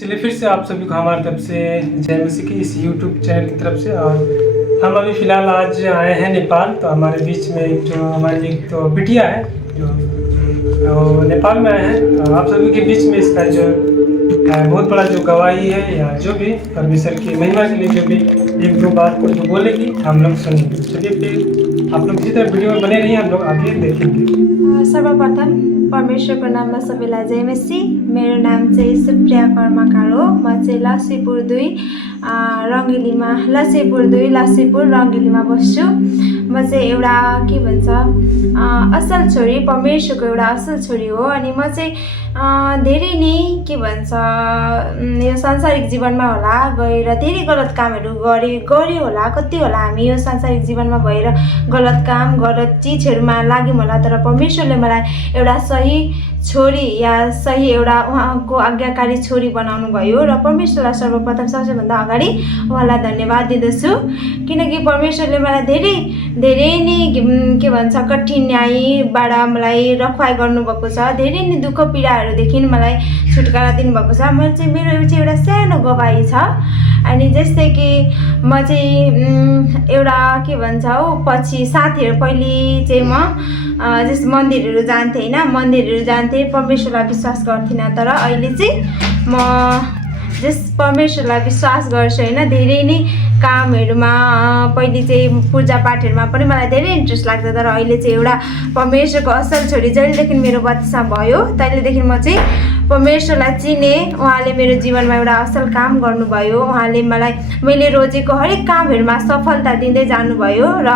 चलिए फिर से आप सभी को हमारी तरफ से जय मसीह की इस यूट्यूब चैनल की तरफ से। और हम अभी फ़िलहाल आज आए हैं नेपाल। तो हमारे बीच में जो हमारी एक तो बिटिया है जो नेपाल में आए हैं। तो आप सभी के बीच में इसका जो बहुत बड़ा जो गवाही है या जो भी परमेश्वर की महिमा के लिए जो भी एक दो बात को जो बोलेगी हम लोग सुनेंगे। चलिए फिर आप लोग इसी तरह वीडियो में बने रहिए, हम लोग आगे देखेंगे। सर्वप्रथम परमेश्वरको नाममा सबैलाई जय मसी। मेरो नाम चाहिँ सुप्रिया कर्मकार हो। म चाहिँ लक्ष्मीपुर 2 रङ्गेलीमा बस्छु। म चाहिँ एउटा के भन्छ असल छोरी, परमेश्वरको एउटा असल छोरी हो। अनि म चाहिँ धेरै नै के भन्छ यो सांसारिक जीवनमा होला गएर धेरै गलत कामहरू गरे होला, कति होला हामी यो सांसारिक जीवनमा भएर गलत काम गलत चिजहरूमा लाग्यौँ होला। तर परमेश्वरले मलाई एउटा सही छोरी या सही एउटा उहाँको आज्ञाकारी छोरी बनाउनु भयो र परमेश्वरलाई सर्वप्रथम सबैभन्दा अगाडि उहाँलाई धन्यवाद दिँदछु। किनकि परमेश्वरले मलाई धेरै नै के भन्छ कठिनाइबाट मलाई रखवाई गर्नुभएको छ। धेरै नै दुःख पीडाहरूदेखि मलाई छुटकारा दिनुभएको छ। मेरो चाहिँ एउटा सानो गवाही छ। अनि जस्तै कि म चाहिँ एउटा के भन्छ पछि साथीहरू पहिले चाहिँ म जस्तो मन्दिरहरू जान्थेँ होइन, परमेश्वरलाई विश्वास गर्थिनँ। तर अहिले चाहिँ म परमेश्वरलाई विश्वास गर्छु होइन। धेरै नै कामहरूमा पहिले चाहिँ पूजापाठहरूमा पनि मलाई धेरै इन्ट्रेस्ट लाग्छ। तर अहिले चाहिँ एउटा परमेश्वरको असल छोरी जहिलेदेखि मेरो बत्तिसा भयो तहिलेदेखि म चाहिँ परमेश्वरलाई चिने। उहाँले मेरो जीवनमा एउटा असल काम गर्नुभयो। उहाँले मलाई मैले रोजेको हरेक कामहरूमा सफलता दिँदै जानुभयो। र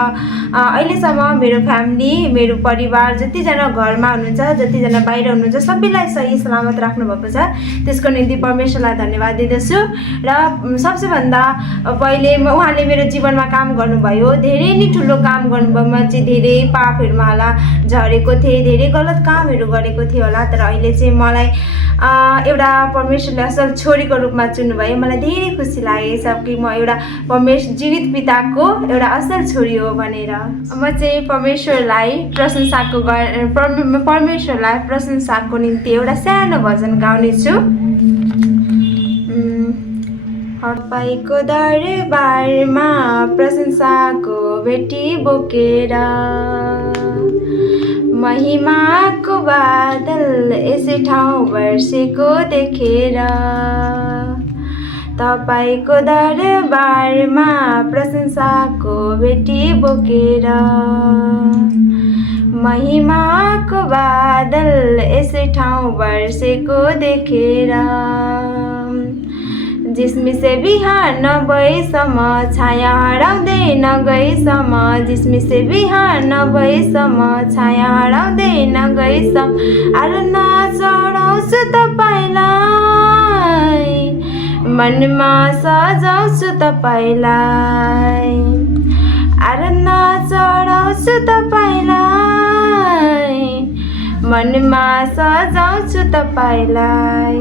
अहिलेसम्म मेरो फ्यामिली, मेरो परिवार जतिजना घरमा हुनुहुन्छ, जतिजना बाहिर हुनुहुन्छ, सबैलाई सही सलामत राख्नुभएको छ। त्यसको निम्ति परमेश्वरलाई धन्यवाद दिँदछु। र सबसे भन्दा पहिले उहाँले मेरो जीवनमा काम गर्नुभयो, धेरै नै ठुलो काम गर्नुभयो। म चाहिँ धेरै पापहरूमा होला झरेको थिएँ, धेरै गलत कामहरू गरेको थिएँ होला। तर अहिले चाहिँ मलाई एउटा परमेश्वरले असल छोरीको रूपमा चुन्नुभयो। मलाई धेरै खुसी लागेको छ कि म एउटा जीवित पिताको एउटा असल छोरी हो भनेर। म चाहिँ परमेश्वरलाई प्रशंसाको निम्ति एउटा सानो भजन गाउने छु। तपाईँको दरबारमा प्रशंसाको भेटी बोकेर महिमाको बादल यसै ठाउँ वर्षेको देखेर, तपाईँको दरबारमा प्रशंसाको भेटी बोकेर महिमाको बादल यसै ठाउँ वर्षेको देखेर, जिसमिसे बिहान भएसम्म छाया हराउँदै नगएसम्म, जिसमिसे बिहान भएसम्म छाया हराउँदै नगएसम्म आराधना चढाउँछु तपाईँलाई, मनमा सजाउँछु तपाईँलाई, आराधना चढाउँछु तपाईँलाई, मनमा सजाउँछु तपाईँलाई।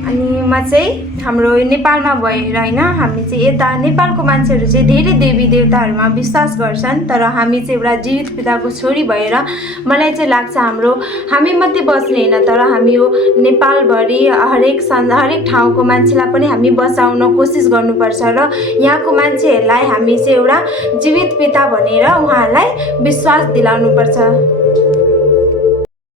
अनि म चाहिँ हाम्रो नेपालमा भएर होइन, हामी चाहिँ यता नेपालको मान्छेहरू चाहिँ धेरै देवी देवताहरूमा विश्वास गर्छन्। तर हामी चाहिँ एउटा जीवित पिताको छोरी भएर मलाई चाहिँ लाग्छ हामी मात्रै बस्ने होइन, तर हामी यो नेपालभरि हरेक ठाउँको मान्छेलाई पनि हामी बचाउन कोसिस गर्नुपर्छ। र यहाँको मान्छेहरूलाई हामी चाहिँ एउटा जीवित पिता भनेर उहाँहरूलाई विश्वास दिलाउनुपर्छ।